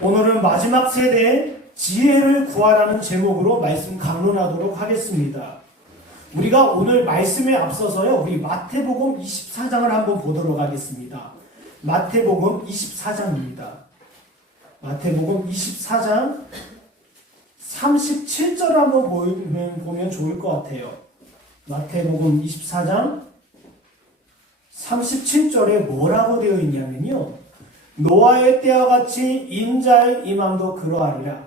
오늘은 마지막 세대의 지혜를 구하라는 제목으로 말씀 강론하도록 하겠습니다. 우리가 오늘 말씀에 앞서서요, 우리 마태복음 24장을 한번 보도록 하겠습니다. 마태복음 24장입니다. 마태복음 24장 37절 한번 보면 좋을 것 같아요. 마태복음 24장 37절에 뭐라고 되어 있냐면요, 노아의 때와 같이 인자의 임함도 그러하리라.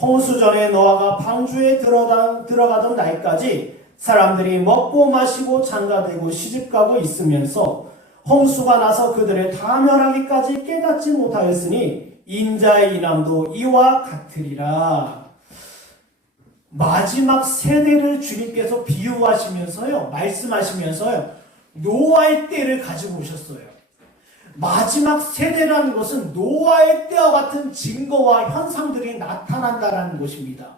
홍수 전에 노아가 방주에 들어가던 날까지 사람들이 먹고 마시고 장가들고 시집가고 있으면서 홍수가 나서 그들의 다 멸하기까지 깨닫지 못하였으니 인자의 임함도 이와 같으리라. 마지막 세대를 주님께서 비유하시면서요, 말씀하시면서요, 노아의 때를 가지고 오셨어요. 마지막 세대라는 것은 노아의 때와 같은 증거와 현상들이 나타난다는 것입니다.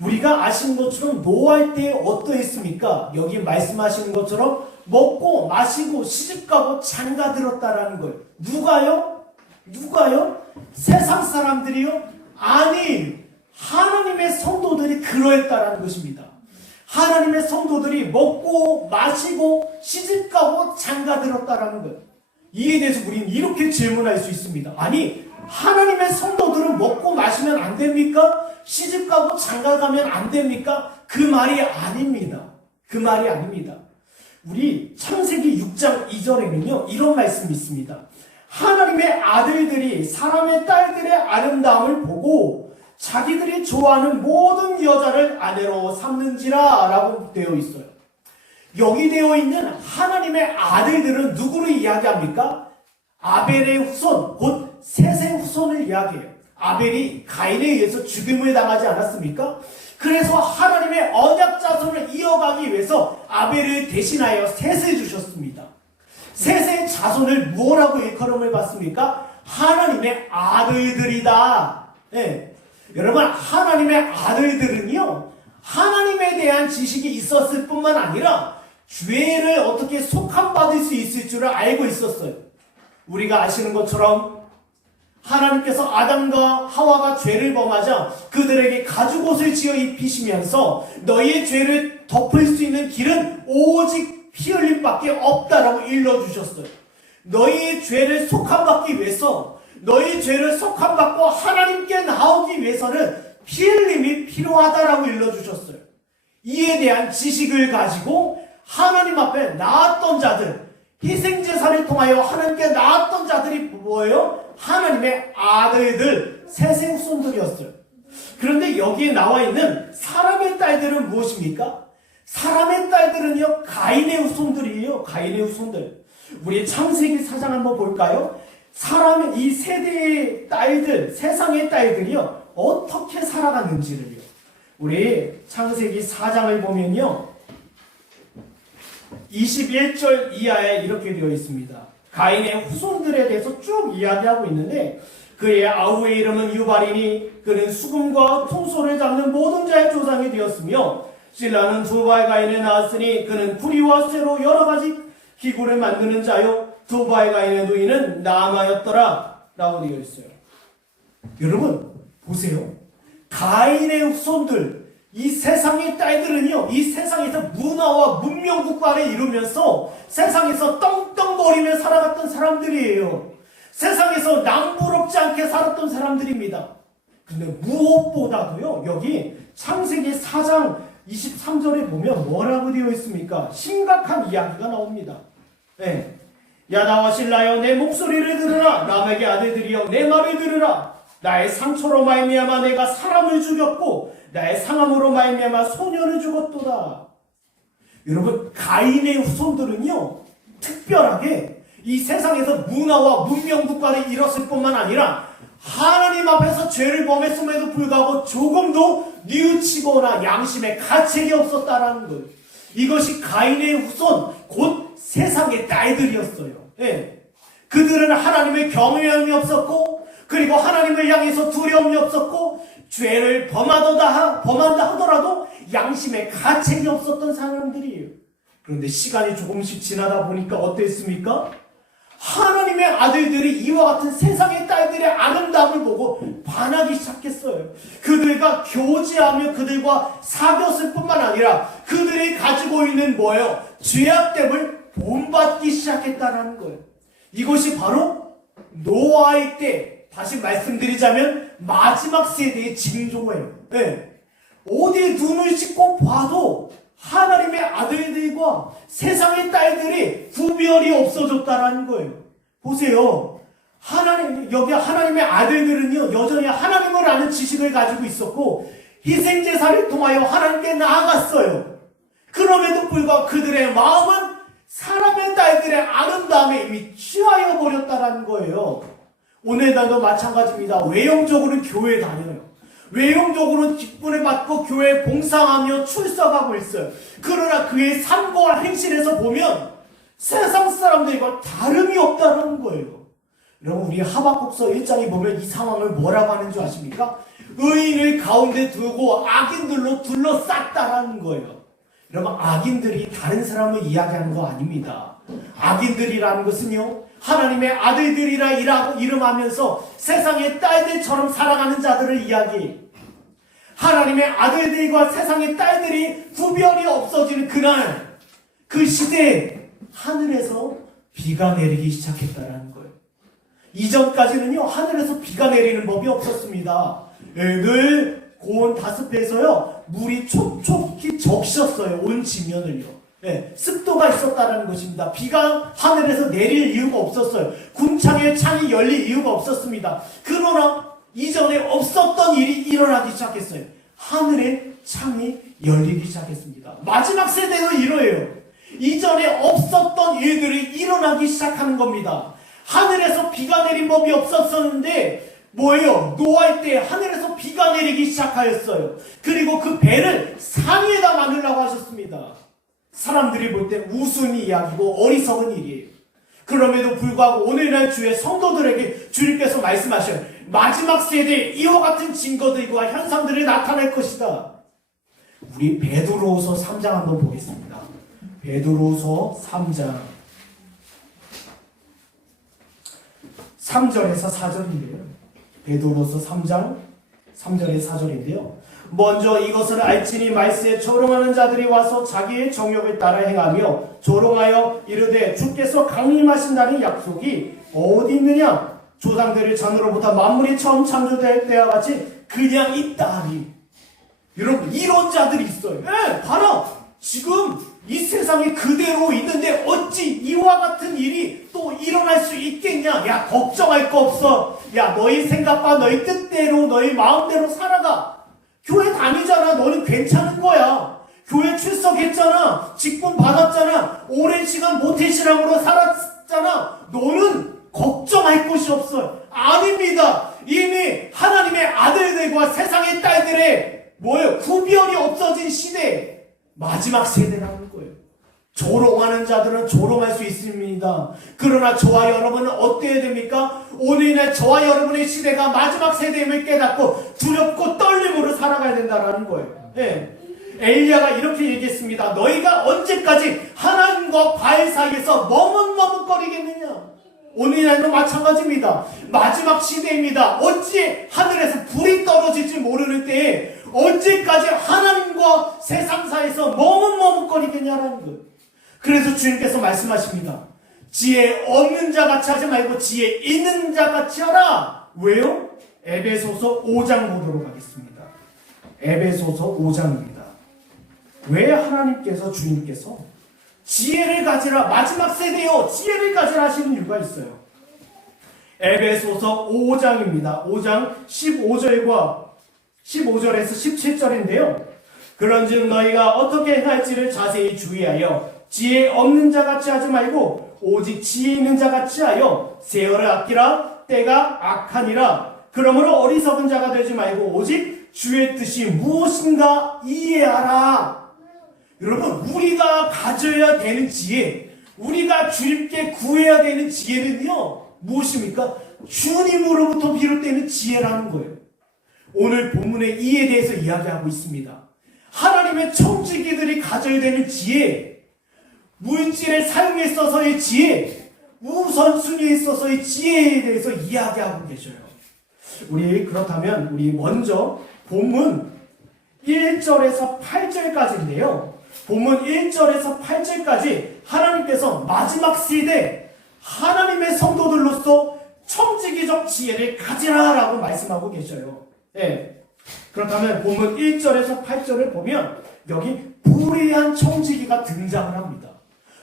우리가 아시는 것처럼 노아의 때에 어떠했습니까? 여기 말씀하시는 것처럼 먹고 마시고 시집가고 장가들었다라는 거예요. 누가요? 세상 사람들이요? 아니, 하나님의 성도들이 그러했다라는 것입니다. 하나님의 성도들이 먹고 마시고 시집가고 장가들었다라는 거예요. 이에 대해서 우리는 이렇게 질문할 수 있습니다. 아니, 하나님의 성도들은 먹고 마시면 안 됩니까? 시집가고 장가가면 안 됩니까? 그 말이 아닙니다. 그 말이 아닙니다. 우리 창세기 6장 2절에는요, 이런 말씀이 있습니다. 하나님의 아들들이 사람의 딸들의 아름다움을 보고 자기들이 좋아하는 모든 여자를 아내로 삼는지라 라고 되어 있어요. 여기 되어 있는 하나님의 아들들은 누구를 이야기합니까? 아벨의 후손, 곧 셋의 후손을 이야기해요. 아벨이 가인에 의해서 죽임을 당하지 않았습니까? 그래서 하나님의 언약 자손을 이어가기 위해서 아벨을 대신하여 셋을 주셨습니다. 셋의 자손을 무엇라고 일컬음을 받습니까? 하나님의 아들들이다. 네. 여러분, 하나님의 아들들은요, 하나님에 대한 지식이 있었을 뿐만 아니라 죄를 어떻게 속함받을 수 있을 줄을 알고 있었어요. 우리가 아시는 것처럼 하나님께서 아담과 하와가 죄를 범하자 그들에게 가죽옷을 지어 입히시면서 너희의 죄를 덮을 수 있는 길은 오직 피 흘림밖에 없다라고 일러주셨어요. 너희의 죄를 속함받기 위해서, 너희의 죄를 속함받고 하나님께 나오기 위해서는 피 흘림이 필요하다라고 일러주셨어요. 이에 대한 지식을 가지고 하나님 앞에 나았던 자들, 희생제사를 통하여 하나님께 나았던 자들이 뭐예요? 하나님의 아들들, 셋의 후손들이었어요. 그런데 여기에 나와 있는 사람의 딸들은 무엇입니까? 사람의 딸들은요, 가인의 후손들이에요. 가인의 후손들. 우리 창세기 4장 한번 볼까요? 사람의 이 세대의 딸들, 세상의 딸들이요, 어떻게 살아갔는지를요. 우리 창세기 4장을 보면요, 21절 이하에 이렇게 되어 있습니다. 가인의 후손들에 대해서 쭉 이야기하고 있는데, 그의 아우의 이름은 유발이니 그는 수금과 통소를 잡는 모든 자의 조상이 되었으며, 실라는 두바의 가인을 낳았으니 그는 구리와 쇠로 여러 가지 기구를 만드는 자요, 두바의 가인의 노인은 나아마였더라 라고 되어 있어요. 여러분 보세요. 가인의 후손들, 이 세상의 딸들은요, 이 세상에서 문화와 문명 국가를 이루면서 세상에서 떵떵거리며 살아갔던 사람들이에요. 세상에서 남부럽지 않게 살았던 사람들입니다. 근데 무엇보다도요, 여기 창세기 4장 23절에 보면 뭐라고 되어 있습니까? 심각한 이야기가 나옵니다. 네. 야, 나와 실라여 내 목소리를 들으라. 남에게 아들들이여 내 말을 들으라. 나의 상처로 말미암아 내가 사람을 죽였고 나의 상함으로 말미암아 소년을 죽었도다. 여러분, 가인의 후손들은요, 특별하게 이 세상에서 문화와 문명 국가를 이뤘을 뿐만 아니라 하나님 앞에서 죄를 범했음에도 불구하고 조금도 뉘우치거나 양심에 가책이 없었다라는 거예요. 이것이 가인의 후손, 곧 세상의 딸들이었어요. 예. 그들은 하나님의 경외함이 없었고, 그리고 하나님을 향해서 두려움이 없었고, 죄를 범한다 하더라도 양심에 가책이 없었던 사람들이에요. 그런데 시간이 조금씩 지나다 보니까 어땠습니까? 하나님의 아들들이 이와 같은 세상의 딸들의 아름다움을 보고 반하기 시작했어요. 그들과 교제하며 그들과 사귀었을 뿐만 아니라 그들이 가지고 있는 뭐예요? 죄악됨을 본받기 시작했다는 거예요. 이것이 바로 노아의 때, 다시 말씀드리자면 마지막 세대의 징조예요. 네. 어디 눈을 씻고 봐도 하나님의 아들들과 세상의 딸들이 구별이 없어졌다는 거예요. 보세요. 여기 하나님의 아들들은요, 여전히 하나님을 아는 지식을 가지고 있었고, 희생제사를 통하여 하나님께 나아갔어요. 그럼에도 불구하고 그들의 마음은 사람의 딸들의 아름다움에 이미 취하여 버렸다는 거예요. 오늘날도 마찬가지입니다. 외형적으로는 교회에 다녀요. 외형적으로는 직분을 받고 교회에 봉사하며 출석하고 있어요. 그러나 그의 삶과 행실에서 보면 세상 사람들과 다름이 없다는 거예요. 여러분, 우리 하박국서 1장에 보면 이 상황을 뭐라고 하는 줄 아십니까? 의인을 가운데 두고 악인들로 둘러쌌다라는 거예요. 여러분, 악인들이 다른 사람을 이야기하는 거 아닙니다. 악인들이라는 것은요, 하나님의 아들들이라 이름하면서 세상의 딸들처럼 살아가는 자들을 이야기해요. 하나님의 아들들과 세상의 딸들이 구별이 없어지는 그날, 그 시대에 하늘에서 비가 내리기 시작했다는 거예요. 이전까지는요, 하늘에서 비가 내리는 법이 없었습니다. 늘 고온 다습해서요, 물이 촉촉히 적셨어요. 온 지면을요. 네, 습도가 있었다는 것입니다. 비가 하늘에서 내릴 이유가 없었어요. 궁창의 창이 열릴 이유가 없었습니다. 그러나 이전에 없었던 일이 일어나기 시작했어요. 하늘의 창이 열리기 시작했습니다. 마지막 세대도 이러해요. 이전에 없었던 일들이 일어나기 시작하는 겁니다. 하늘에서 비가 내린 법이 없었었는데 뭐예요? 노아의 때 하늘에서 비가 내리기 시작하였어요. 그리고 그 배를 산 위에다 만들라고 하셨습니다. 사람들이 볼 때 우스운 이야기고 어리석은 일이에요. 그럼에도 불구하고 오늘날 주의 성도들에게 주님께서 말씀하셔요. 마지막 세대에 이와 같은 증거들과 현상들이 나타날 것이다. 우리 베드로후서 3장 한번 보겠습니다. 베드로후서 3장 3절에서 4절인데요. 베드로후서 3장 3절에 4절인데요. 먼저 이것을 알지니 말세에 조롱하는 자들이 와서 자기의 정욕을 따라 행하며 조롱하여 이르되 주께서 강림하신다는 약속이 어디 있느냐? 조상들의 전으로부터 만물이 처음 창조될 때와 같이 그냥 있다 하니. 여러분, 이런 자들이 있어요. 네, 바로 지금 이 세상에 그대로 있는데 어찌 이와 같은 일이 또 일어날 수 있겠냐? 야, 걱정할 거 없어. 야, 너희 생각과 너희 뜻대로 너희 마음대로 살아가. 교회 다니잖아. 너는 괜찮은 거야. 교회 출석했잖아. 직분 받았잖아. 오랜 시간 모태신앙으로 살았잖아. 너는 걱정할 것이 없어요. 아닙니다. 이미 하나님의 아들들과 세상의 딸들의 구별이 없어진 시대, 마지막 세대라는 거예요. 조롱하는 자들은 조롱할 수 있습니다. 그러나 저와 여러분은 어때야 됩니까? 오늘날 저와 여러분의 시대가 마지막 세대임을 깨닫고 두렵고 떨림으로 살아가야 된다는 거예요. 네. 엘리야가 이렇게 얘기했습니다. 너희가 언제까지 하나님과 바알 사이에서 머뭇머뭇거리겠느냐? 오늘날도 마찬가지입니다. 마지막 시대입니다. 어찌 하늘에서 불이 떨어질지 모르는 때에 언제까지 하나님과 세상 사이에서 머뭇머뭇거리겠냐라는 거예요. 그래서 주님께서 말씀하십니다. 지혜 없는 자 같이 하지 말고 지혜 있는 자 같이 하라. 왜요? 에베소서 5장 보도록 하겠습니다. 에베소서 5장입니다. 왜 하나님께서 주님께서 지혜를 가지라, 마지막 세대요 지혜를 가지라 하시는 이유가 있어요. 에베소서 5장입니다. 5장 15절에서 17절인데요. 그런즉 너희가 어떻게 행할지를 자세히 주의하여 지혜 없는 자 같이 하지 말고 오직 지혜 있는 자 같이 하여 세월을 아끼라. 때가 악하니라. 그러므로 어리석은 자가 되지 말고 오직 주의 뜻이 무엇인가 이해하라. 여러분, 우리가 가져야 되는 지혜, 우리가 주님께 구해야 되는 지혜는요, 무엇입니까? 주님으로부터 비롯되는 지혜라는 거예요. 오늘 본문의 이에 대해서 이야기하고 있습니다. 하나님의 청지기들이 가져야 되는 지혜, 물질을 사용해 써서의 지혜, 우선순위에 있어서의 지혜에 대해서 이야기하고 계셔요. 우리 그렇다면 우리 먼저 본문 1절에서 8절까지인데요. 본문 1절에서 8절까지 하나님께서 마지막 시대 하나님의 성도들로서 청지기적 지혜를 가지라라고 말씀하고 계셔요. 네. 그렇다면 본문 1절에서 8절을 보면 여기 불의한 청지기가 등장을 합니다.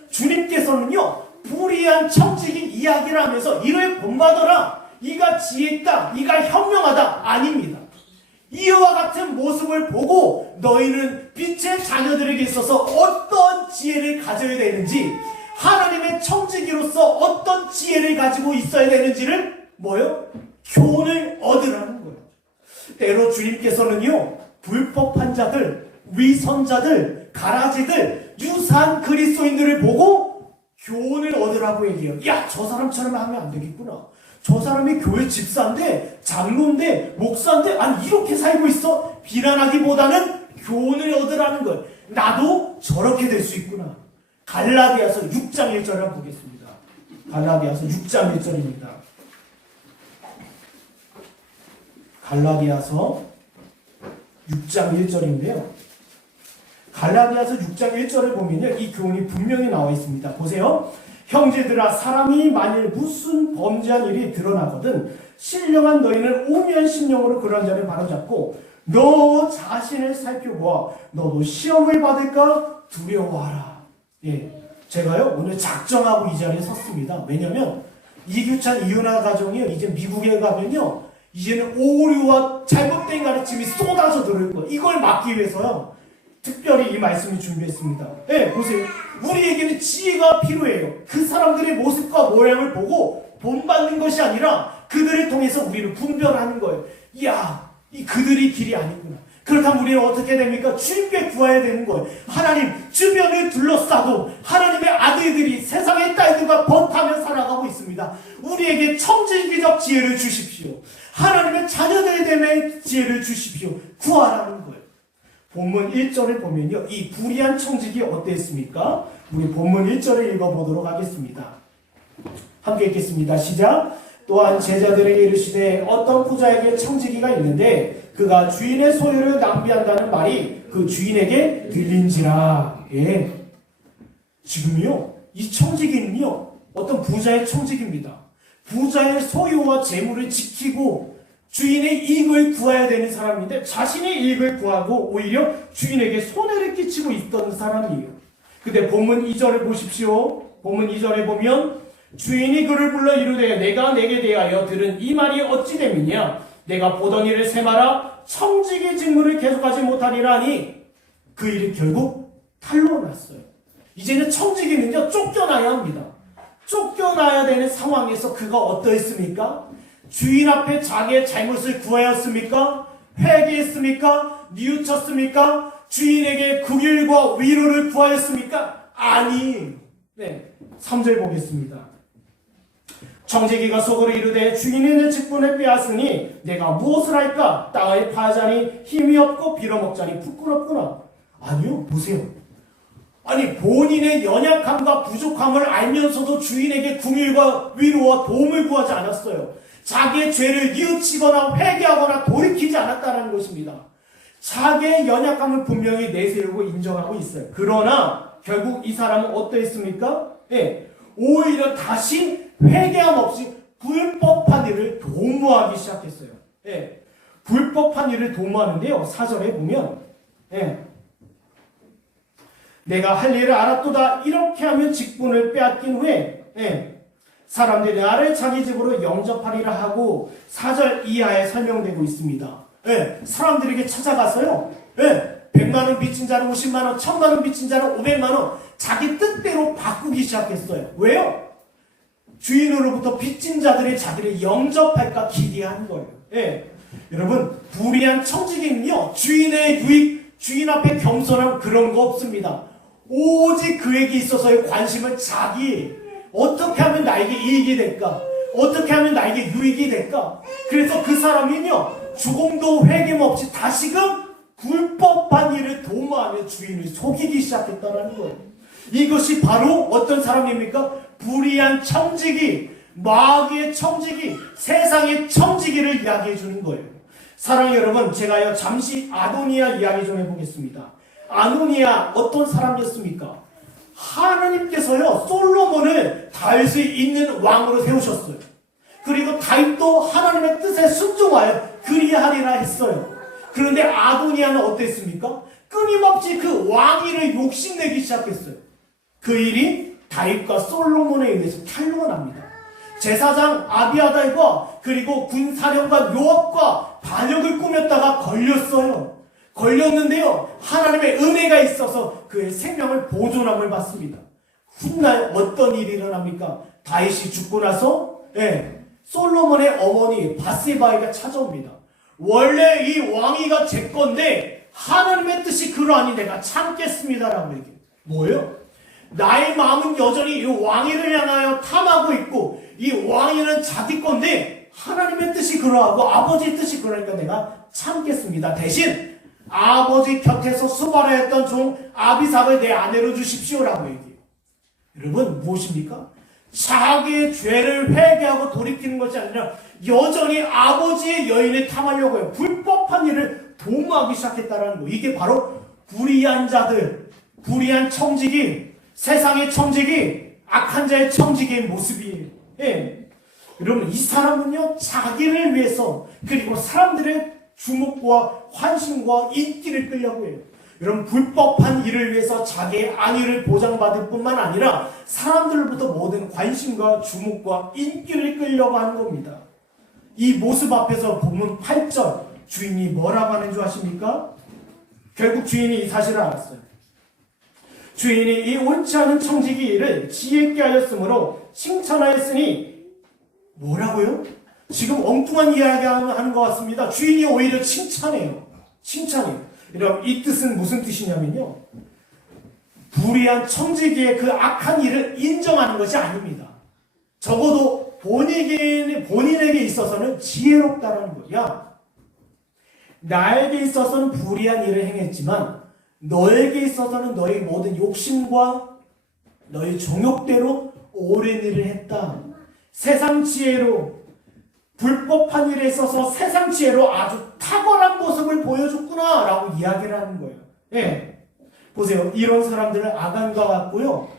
주님께서는요, 불의한 청지기 이야기를 하면서 이를 본받아라, 이가 지혜있다, 이가 현명하다 아닙니다. 이와 같은 모습을 보고 너희는 빛의 자녀들에게 있어서 어떤 지혜를 가져야 되는지, 하나님의 청지기로서 어떤 지혜를 가지고 있어야 되는지를 뭐요? 교훈을 얻으라는 거예요. 때로 주님께서는요, 불법한 자들, 위선자들, 가라지들, 유사한 그리스도인들을 보고 교훈을 얻으라고 얘기해요. 야, 저 사람처럼 하면 안 되겠구나. 저 사람이 교회 집사인데, 장로인데, 목사인데, 아니 이렇게 살고 있어? 비난하기보다는 교훈을 얻으라는 거예요. 나도 저렇게 될 수 있구나. 갈라디아서 6장 1절을 한번 보겠습니다. 갈라디아서 6장 1절입니다. 갈라디아서 6장 1절인데요. 갈라디아서 6장 1절을 보면요, 이 교훈이 분명히 나와 있습니다. 보세요. 형제들아, 사람이 만일 무슨 범죄한 일이 드러나거든 신령한 너희는 오면신령으로 그런 자를 바로잡고 너 자신을 살펴보아 너도 시험을 받을까 두려워하라. 예, 제가요 오늘 작정하고 이 자리에 섰습니다. 왜냐면 이규찬 이윤아 가정이 이제 미국에 가면요, 이제는 오류와 잘못된 가르침이 쏟아져 들어올 거예요. 이걸 막기 위해서요, 특별히 이 말씀을 준비했습니다. 네, 보세요. 우리에게는 지혜가 필요해요. 그 사람들의 모습과 모양을 보고 본받는 것이 아니라 그들을 통해서 우리를 분별하는 거예요. 이야, 이 그들이 길이 아니구나. 그렇다면 우리는 어떻게 됩니까? 주님께 구해야 되는 거예요. 하나님, 주변을 둘러싸고 하나님의 아들들이 세상의 딸들과 번타며 살아가고 있습니다. 우리에게 청지기적 지혜를 주십시오. 하나님의 자녀들됨의 지혜를 주십시오. 구하라는 거예요. 본문 1절을 보면요, 이 불의한 청지기 어땠습니까? 우리 본문 1절을 읽어보도록 하겠습니다. 함께 읽겠습니다. 시작. 또한 제자들에게 이르시되 어떤 부자에게 청지기가 있는데 그가 주인의 소유를 낭비한다는 말이 그 주인에게 들린지라. 예. 지금요, 이 청지기는요, 어떤 부자의 청지기입니다. 부자의 소유와 재물을 지키고 주인의 이익을 구해야 되는 사람인데 자신의 이익을 구하고 오히려 주인에게 손해를 끼치고 있던 사람이에요. 근데 본문 2절을 보십시오. 본문 2절에 보면 주인이 그를 불러 이르되 내가 내게 대하여 들은 이 말이 어찌 됨이냐? 내가 보던 일을 세마라 청지기 직무를 계속하지 못하리라 하니 그 일이 결국 탈로 났어요. 이제는 청지기는요, 쫓겨나야 합니다. 쫓겨나야 되는 상황에서 그가 어떠했습니까? 주인 앞에 자기의 잘못을 구하였습니까? 회개했습니까? 뉘우쳤습니까? 주인에게 긍휼과 위로를 구하였습니까? 아니. 네, 3절 보겠습니다. 청지기가 속으로 이르되 주인이 내 직분을 빼앗으니 내가 무엇을 할까? 땅을 파자니 힘이 없고 빌어먹자니 부끄럽구나. 아니요, 보세요. 아니, 본인의 연약함과 부족함을 알면서도 주인에게 긍휼과 위로와 도움을 구하지 않았어요. 자기의 죄를 뉘우치거나 회개하거나 돌이키지 않았다는 것입니다. 자기의 연약함을 분명히 내세우고 인정하고 있어요. 그러나 결국 이 사람은 어떠했습니까? 네, 오히려 다시 회개함 없이 불법한 일을 도모하기 시작했어요. 네, 불법한 일을 도모하는데요, 4절에 보면 내가 할 일을 알았도다. 이렇게 하면 직분을 빼앗긴 후에 사람들이 나를 자기 집으로 영접하리라 하고 4절 이하에 설명되고 있습니다. 사람들에게 찾아가서요, 100만원 빚진 자는 50만원, 1000만원 빚진 자는 500만원 자기 뜻대로 바꾸기 시작했어요. 왜요? 주인으로부터 빚진 자들이 자기를 영접할까 기대하는 거예요. 여러분, 불의한 청지기는요, 주인의 유익, 주인 앞에 겸손함 그런 거 없습니다. 오직 그에게 있어서의 관심은 자기, 어떻게 하면 나에게 이익이 될까? 어떻게 하면 나에게 유익이 될까? 그래서 그 사람이요, 조금도 회개 없이 다시금 불법한 일을 도모하며 주인을 속이기 시작했다는 거예요. 이것이 바로 어떤 사람입니까? 불의한 청지기, 마귀의 청지기, 세상의 청지기를 이야기해 주는 거예요. 사랑하는 여러분, 제가요 잠시 아도니아 이야기 좀 해보겠습니다. 아도니아 어떤 사람이었습니까? 하나님께서요 솔로몬을 다윗이 있는 왕으로 세우셨어요. 그리고 다윗도 하나님의 뜻에 순종하여 그리하리라 했어요. 그런데 아도니아는 어땠습니까? 끊임없이 그 왕위를 욕심내기 시작했어요. 그 일이 다윗과 솔로몬에 의해서 탄로가 납니다. 제사장 아비아달과 그리고 군사령관 요압과 반역을 꾸몄다가 걸렸어요. 걸렸는데요, 하나님의 은혜가 있어서 그의 생명을 보존함을 받습니다. 훗날 어떤 일이 일어납니까? 다윗이 죽고 나서 솔로몬의 어머니 바세바에게 찾아옵니다. 원래 이 왕위가 제 건데 하나님의 뜻이 그러하니 내가 참겠습니다라고 얘기해요. 뭐예요? 나의 마음은 여전히 이 왕위를 향하여 탐하고 있고 이 왕위는 자기 건데 하나님의 뜻이 그러하고 아버지의 뜻이 그러니까 내가 참겠습니다. 대신 아버지 곁에서 수발하였던 종 아비삭을 내 아내로 주십시오라고 얘기해요. 여러분 무엇입니까? 자기의 죄를 회개하고 돌이키는 것이 아니라 여전히 아버지의 여인을 탐하려고 해요. 불법한 일을 도모하기 시작했다는 거. 이게 바로 불의한 자들, 불의한 청지기, 세상의 청지기, 악한 자의 청지기의 모습이에요. 여러분 이 사람은요 자기를 위해서 그리고 사람들의 주목과 관심과 인기를 끌려고 해요. 여러분 불법한 일을 위해서 자기의 안위를 보장받을 뿐만 아니라 사람들로부터 모든 관심과 주목과 인기를 끌려고 하는 겁니다. 이 모습 앞에서 보면 8절 주인이 뭐라고 하는 줄 아십니까? 결국 주인이 이 사실을 알았어요. 주인이 이 옳지 않은 청지기 일을 지혜 있게 하였으므로 칭찬하였으니 뭐라고요? 지금 엉뚱한 이야기 하는 것 같습니다. 주인이 오히려 칭찬해요. 칭찬해요. 여러분 이 뜻은 무슨 뜻이냐면요, 불의한 청지기의 그 악한 일을 인정하는 것이 아닙니다. 적어도 본인에게 있어서는 지혜롭다는 거야. 나에게 있어서는 불의한 일을 행했지만 너에게 있어서는 너의 모든 욕심과 너의 정욕대로 옳은 일을 했다. 세상 지혜로, 불법한 일에 있어서 세상 지혜로 아주 탁월한 모습을 보여줬구나 라고 이야기를 하는 거예요. 보세요. 이런 사람들은 아간과 같고요,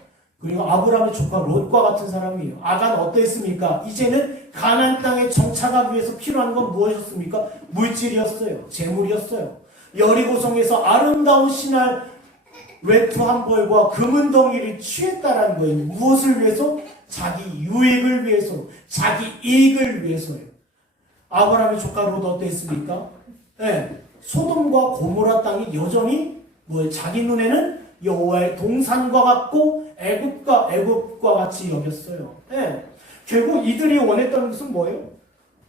그리고 아브라함의 조카 롯과 같은 사람이에요. 아간 어땠습니까? 이제는 가나안 땅에 정착하기 위해서 필요한 건 무엇이었습니까? 물질이었어요. 재물이었어요. 여리고성에서 아름다운 신할 외투 한 벌과 금은 덩이를 취했다라는 거예요. 무엇을 위해서? 자기 유익을 위해서, 자기 이익을 위해서요. 아브라함의 조카 롯 어땠습니까? 소돔과 고모라 땅이 여전히 자기 눈에는 여호와의 동산과 같고 애굽과 같이 여겼어요. 결국 이들이 원했던 것은 뭐예요?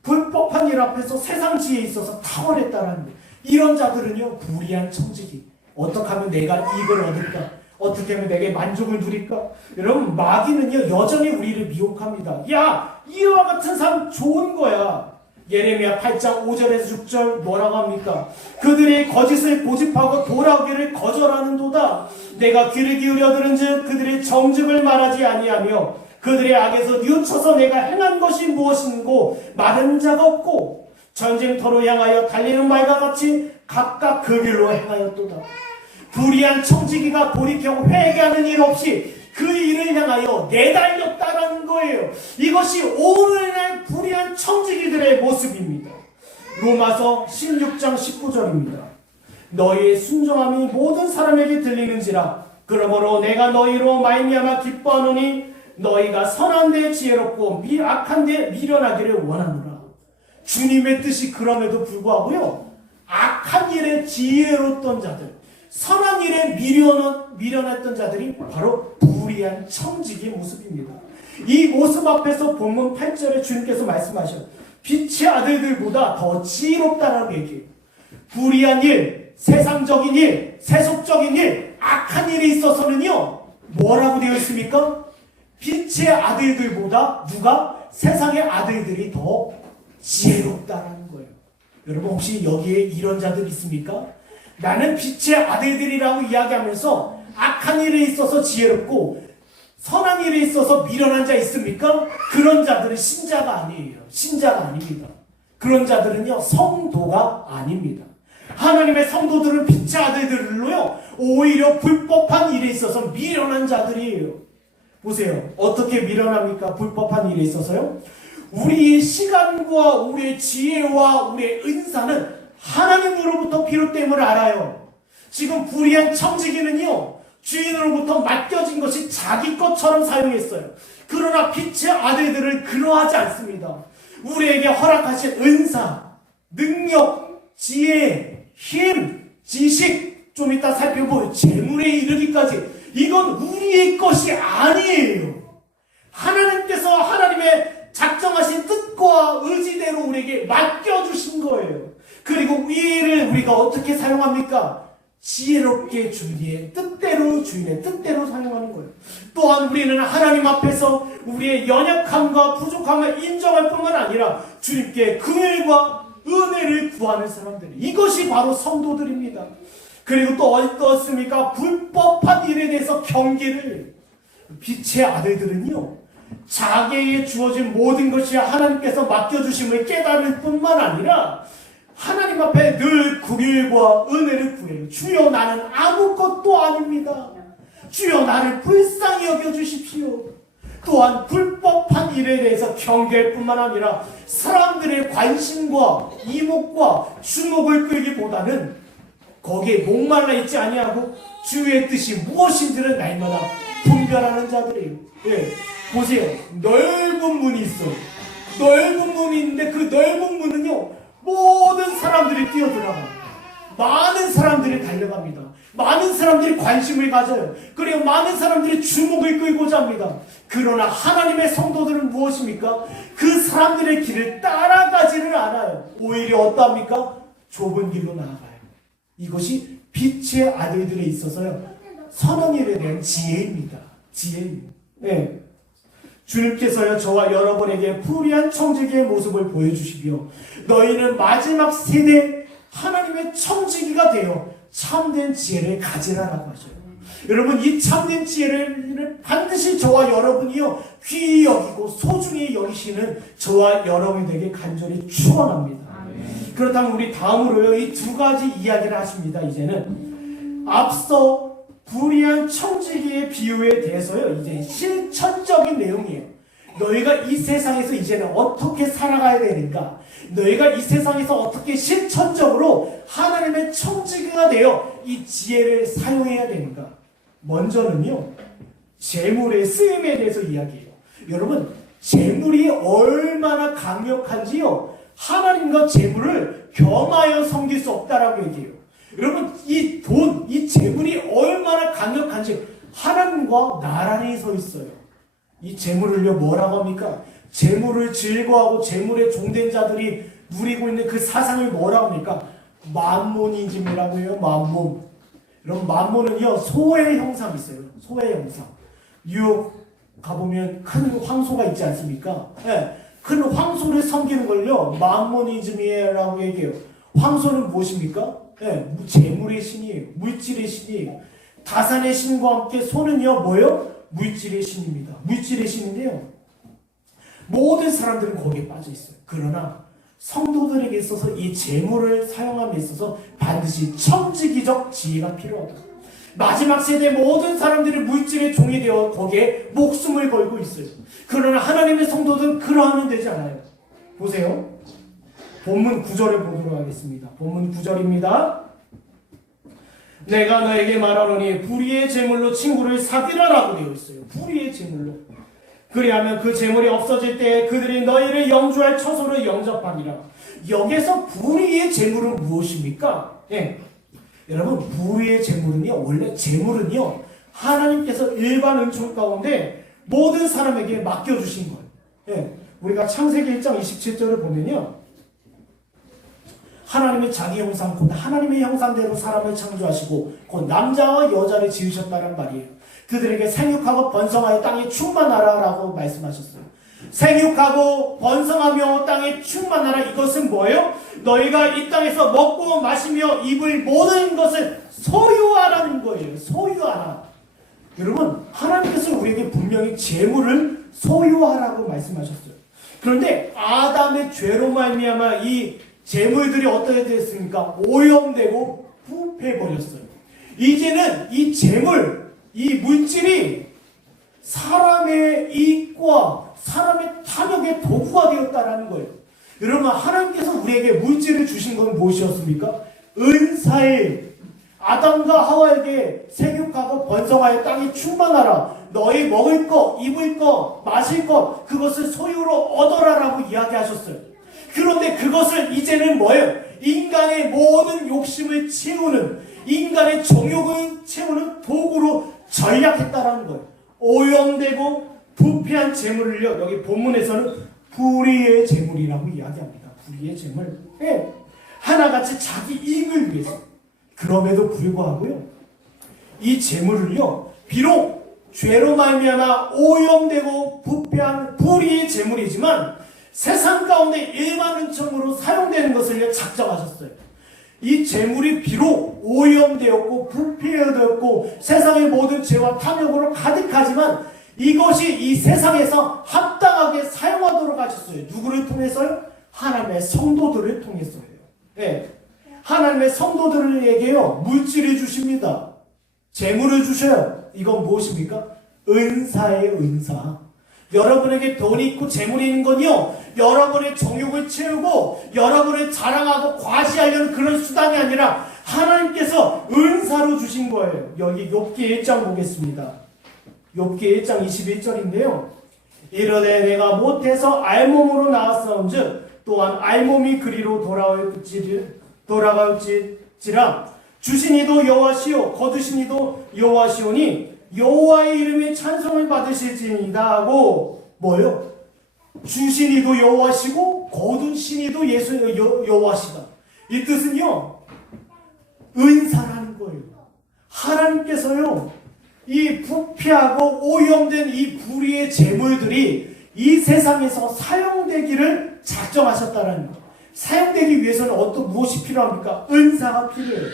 불법한 일 앞에서 세상 지혜에 있어서 탁월했다라는 거예요. 이런 자들은요 불의한 청지기. 어떻게 하면 내가 이익을 얻을까? 어떻게 하면 내게 만족을 누릴까? 여러분 마귀는요 여전히 우리를 미혹합니다. 야, 이와 같은 삶 좋은 거야. 예레미야 8장 5절에서 6절 뭐라고 합니까? 그들이 거짓을 고집하고 돌아오기를 거절하는도다. 내가 귀를 기울여 들은즉 그들의 정직을 말하지 아니하며 그들의 악에서 뉘우쳐서 내가 행한 것이 무엇인고 말은 자가 없고 전쟁터로 향하여 달리는 말과 같이 각각 그 길로 행하였도다. 불의한 청지기가 돌이켜 회개하는 일 없이 그 일을 향하여 내달렸다라는 거예요. 이것이 오늘날 불의한 청지기들의 모습입니다. 로마서 16장 19절입니다. 너희의 순종함이 모든 사람에게 들리는지라. 그러므로 내가 너희로 말미암아 기뻐하노니 너희가 선한 데 지혜롭고 악한 데 미련하기를 원하노라. 주님의 뜻이 그럼에도 불구하고요, 악한 일에 지혜롭던 자들, 선한 일에 미련했던 자들이 바로 불의한 청지기의 모습입니다. 이 모습 앞에서 본문 8절에 주님께서 말씀하셔요. 빛의 아들들보다 더 지혜롭다라고 얘기해요. 불의한 일, 세상적인 일, 세속적인 일, 악한 일에 있어서는요 뭐라고 되어 있습니까? 빛의 아들들보다 누가? 세상의 아들들이 더 지혜롭다라는 거예요. 여러분 혹시 여기에 이런 자들 있습니까? 나는 빛의 아들들이라고 이야기하면서 악한 일에 있어서 지혜롭고 선한 일에 있어서 미련한 자 있습니까? 그런 자들은 신자가 아니에요. 신자가 아닙니다. 그런 자들은요, 성도가 아닙니다. 하나님의 성도들은 빛의 아들들로요, 오히려 불법한 일에 있어서 미련한 자들이에요. 보세요. 어떻게 미련합니까? 불법한 일에 있어서요. 우리의 시간과 우리의 지혜와 우리의 은사는 하나님으로부터 비롯됨을 알아요. 지금 불의한 청지기는요, 주인으로부터 맡겨진 것이 자기 것처럼 사용했어요. 그러나 빛의 아들들은 그러하지 않습니다. 우리에게 허락하신 은사, 능력, 지혜, 힘, 지식, 좀 이따 살펴볼 재물에 이르기까지 이건 우리의 것이 아니에요. 하나님께서 하나님의 작정하신 뜻과 의지대로 우리에게 맡겨주신 거예요. 그리고 이 일을 우리가 어떻게 사용합니까? 지혜롭게 주인의 뜻대로 사용하는 거예요. 또한 우리는 하나님 앞에서 우리의 연약함과 부족함을 인정할 뿐만 아니라 주님께 긍휼과 은혜를 구하는 사람들, 이것이 바로 성도들입니다. 그리고 또 어떻습니까? 불법한 일에 대해서 경계를, 빛의 아들들은요, 자기에게 주어진 모든 것이 하나님께서 맡겨주심을 깨달을 뿐만 아니라 하나님 앞에 늘 긍휼과 은혜를 구해요. 주여, 나는 아무것도 아닙니다. 주여, 나를 불쌍히 여겨주십시오. 또한 불법한 일에 대해서 경계할 뿐만 아니라 사람들의 관심과 이목과 주목을 끌기보다는 거기에 목말라 있지 아니하고 주의 뜻이 무엇인지를 날마다 분별하는 자들이에요. 예, 보세요. 넓은 문이 있어요. 넓은 문이 있는데 그 넓은 문은요, 모든 사람들이 뛰어들어갑니다. 많은 사람들이 달려갑니다. 많은 사람들이 관심을 가져요. 그리고 많은 사람들이 주목을 끌고자 합니다. 그러나 하나님의 성도들은 무엇입니까? 그 사람들의 길을 따라가지를 않아요. 오히려 어떠합니까? 좁은 길로 나아가요. 이것이 빛의 아들들에 있어서요, 선한 일에 대한 지혜입니다. 지혜입니다. 네. 주님께서요, 저와 여러분에게 불의한 청지기의 모습을 보여주시며 너희는 마지막 세대 하나님의 청지기가 되어 참된 지혜를 가지라라고 하셔요. 여러분, 이 참된 지혜를 반드시 저와 여러분이요, 귀히 여기고 소중히 여기시는 저와 여러분에게 간절히 축원합니다. 그렇다면 우리 다음으로요, 이 두 가지 이야기를 하십니다. 이제는 앞서 불의한 청지기의 비유에 대해서요, 이제 실천적인 내용이에요. 너희가 이 세상에서 이제는 어떻게 살아가야 되는가? 너희가 이 세상에서 어떻게 실천적으로 하나님의 청지기가 되어 이 지혜를 사용해야 되는가? 먼저는요, 재물의 쓰임에 대해서 이야기해요. 여러분, 재물이 얼마나 강력한지요, 하나님과 재물을 겸하여 섬길 수 없다라고 얘기해요. 여러분, 이 돈, 이 재물이 얼마나 강력한지 하나님과 나란히 서 있어요. 이 재물을요, 뭐라고 합니까? 재물을 즐거워하고 재물에 종된 자들이 누리고 있는 그 사상을 뭐라고 합니까? 만몬이즘이라고 해요. 만몬. 여러분, 만몬은요, 소의 형상이 있어요. 소의 형상. 뉴욕 가보면 큰 황소가 있지 않습니까? 네. 큰 황소를 섬기는 걸요, 만몬이즘이라고 얘기해요. 황소는 무엇입니까? 네, 재물의 신이에요. 물질의 신이에요. 다산의 신과 함께 소는요, 뭐예요? 물질의 신입니다. 물질의 신인데요, 모든 사람들은 거기에 빠져 있어요. 그러나 성도들에게 있어서 이 재물을 사용함에 있어서 반드시 청지기적 지혜가 필요하다. 마지막 세대 모든 사람들이 물질의 종이 되어 거기에 목숨을 걸고 있어요. 그러나 하나님의 성도들은 그러하면 되지 않아요. 보세요. 본문 9절을 보도록 하겠습니다. 본문 9절입니다. 내가 너에게 말하노니 불의의 재물로 친구를 사귀라라고 되어 있어요. 불의의 재물로. 그리하면 그 재물이 없어질 때 그들이 너희를 영주할 처소를 영접하리라. 여기서 불의의 재물은 무엇입니까? 예. 여러분, 불의의 재물은요, 원래 재물은요, 하나님께서 일반 은총 가운데 모든 사람에게 맡겨주신 거예요. 예. 우리가 창세기 1장 27절을 보면요, 하나님의 자기 형상, 곧 하나님의 형상대로 사람을 창조하시고 곧 남자와 여자를 지으셨다는 말이에요. 그들에게 생육하고 번성하여 땅에 충만하라라고 말씀하셨어요. 생육하고 번성하며 땅에 충만하라, 이것은 뭐예요? 너희가 이 땅에서 먹고 마시며 입을 모든 것을 소유하라는 거예요. 소유하라. 여러분, 하나님께서 우리에게 분명히 재물을 소유하라고 말씀하셨어요. 그런데 아담의 죄로 말미암아 이 재물들이 어떻게 됐습니까? 오염되고 부패해버렸어요. 이제는 이 재물, 이 물질이 사람의 이익과 사람의 탐욕의 도구가 되었다라는 거예요. 여러분, 하나님께서 우리에게 물질을 주신 건 무엇이었습니까? 은사예요. 아담과 하와에게 생육하고 번성하여 땅이 충만하라. 너희 먹을 것, 입을 것, 마실 것, 그것을 소유로 얻어라라고 이야기하셨어요. 그런데 그것을 이제는 뭐예요? 인간의 모든 욕심을 채우는, 인간의 정욕을 채우는 도구로 전략했다라는 거예요. 오염되고 부패한 재물을요, 여기 본문에서는 불의의 재물이라고 이야기합니다. 불의의 재물. 네. 하나같이 자기 이익을 위해서. 그럼에도 불구하고요, 이 재물을요, 비록 죄로 말미암아 오염되고 부패한 불의의 재물이지만 세상 가운데 일반 은총으로 사용되는 것을 작정하셨어요. 이 재물이 비록 오염되었고 부패되었고 세상의 모든 죄와 탐욕으로 가득하지만 이것이 이 세상에서 합당하게 사용하도록 하셨어요. 누구를 통해서요? 하나님의 성도들을 통해서요. 네. 하나님의 성도들에게요, 물질을 주십니다. 재물을 주셔요. 이건 무엇입니까? 은사의 은사. 여러분에게 돈이 있고 재물이 있는 건요, 여러분의 정욕을 채우고 여러분을 자랑하고 과시하려는 그런 수단이 아니라 하나님께서 은사로 주신 거예요. 여기 욥기 1장 보겠습니다. 욥기 1장 21절인데요. 이르되 내가 못해서 알몸으로 나왔사온즉 또한 알몸이 그리로 돌아갈지라 주신 이도 여호와시요 거두신 이도 여호와시오니 여호와의 이름의 찬송을 받으실지니이다 하고 뭐요? 주신 이도 여호와시고 거두신 이도 여호와시다. 이 뜻은요, 은사라는 거예요. 하나님께서요, 이 부패하고 오염된 이 불의의 재물들이 이 세상에서 사용되기를 작정하셨다는 거예요. 사용되기 위해서는 무엇이 필요합니까? 은사가 필요해요.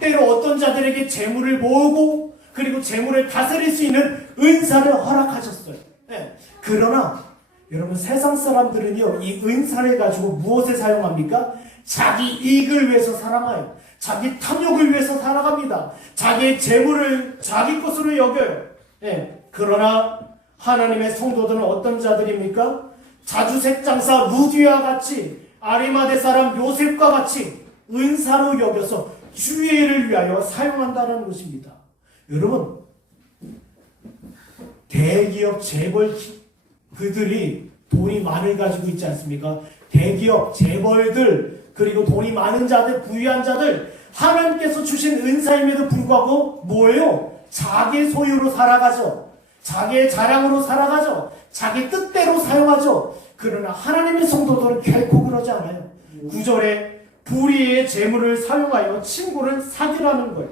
때로 어떤 자들에게 재물을 모으고 그리고 재물을 다스릴 수 있는 은사를 허락하셨어요. 네. 그러나 여러분, 세상 사람들은요, 이 은사를 가지고 무엇에 사용합니까? 자기 이익을 위해서 살아가요. 자기 탐욕을 위해서 살아갑니다. 자기의 재물을 자기 것으로 여겨요. 네. 그러나 하나님의 성도들은 어떤 자들입니까? 자주색 장사 루디와 같이, 아리마대 사람 요셉과 같이 은사로 여겨서 주의 일을 위하여 사용한다는 것입니다. 여러분, 대기업 재벌 그들이 돈이 많이 가지고 있지 않습니까? 대기업 재벌들, 그리고 돈이 많은 자들, 부유한 자들, 하나님께서 주신 은사임에도 불구하고 뭐예요? 자기 소유로 살아가죠. 자기의 자랑으로 살아가죠. 자기 뜻대로 사용하죠. 그러나 하나님의 성도들은 결코 그러지 않아요. 9절에 불의의 재물을 사용하여 친구를 사귀라는 거예요.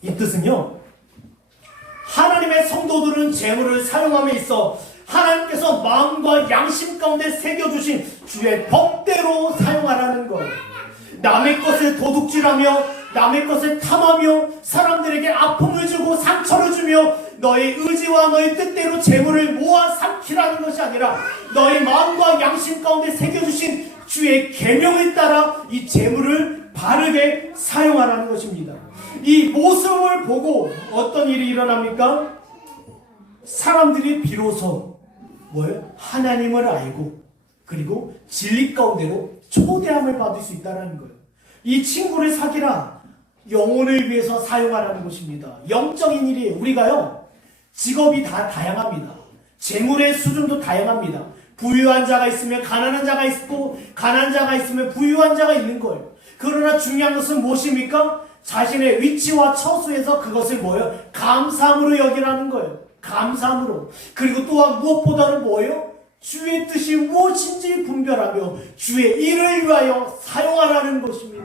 이 뜻은요, 하나님의 성도들은 재물을 사용함에 있어 하나님께서 마음과 양심 가운데 새겨주신 주의 법대로 사용하라는 거예요. 남의 것을 도둑질하며 남의 것을 탐하며 사람들에게 아픔을 주고 상처를 주며 너의 의지와 너의 뜻대로 재물을 모아 삼키라는 것이 아니라 너의 마음과 양심 가운데 새겨주신 주의 계명을 따라 이 재물을 바르게 사용하라는 것입니다. 이 모습을 보고 어떤 일이 일어납니까? 사람들이 비로소 뭐예요? 하나님을 알고 그리고 진리 가운데로 초대함을 받을 수 있다는 거예요. 이 친구를 사귀라. 영혼을 위해서 사용하라는 것입니다. 영적인 일이에요. 우리가요, 직업이 다 다양합니다. 재물의 수준도 다양합니다. 부유한 자가 있으면 가난한 자가 있고 가난한 자가 있으면 부유한 자가 있는 거예요. 그러나 중요한 것은 무엇입니까? 자신의 위치와 처수에서 그것을 뭐예요? 감사함으로 여기라는 거예요. 감사함으로. 그리고 또한 무엇보다는 뭐예요? 주의 뜻이 무엇인지 분별하며 주의 일을 위하여 사용하라는 것입니다.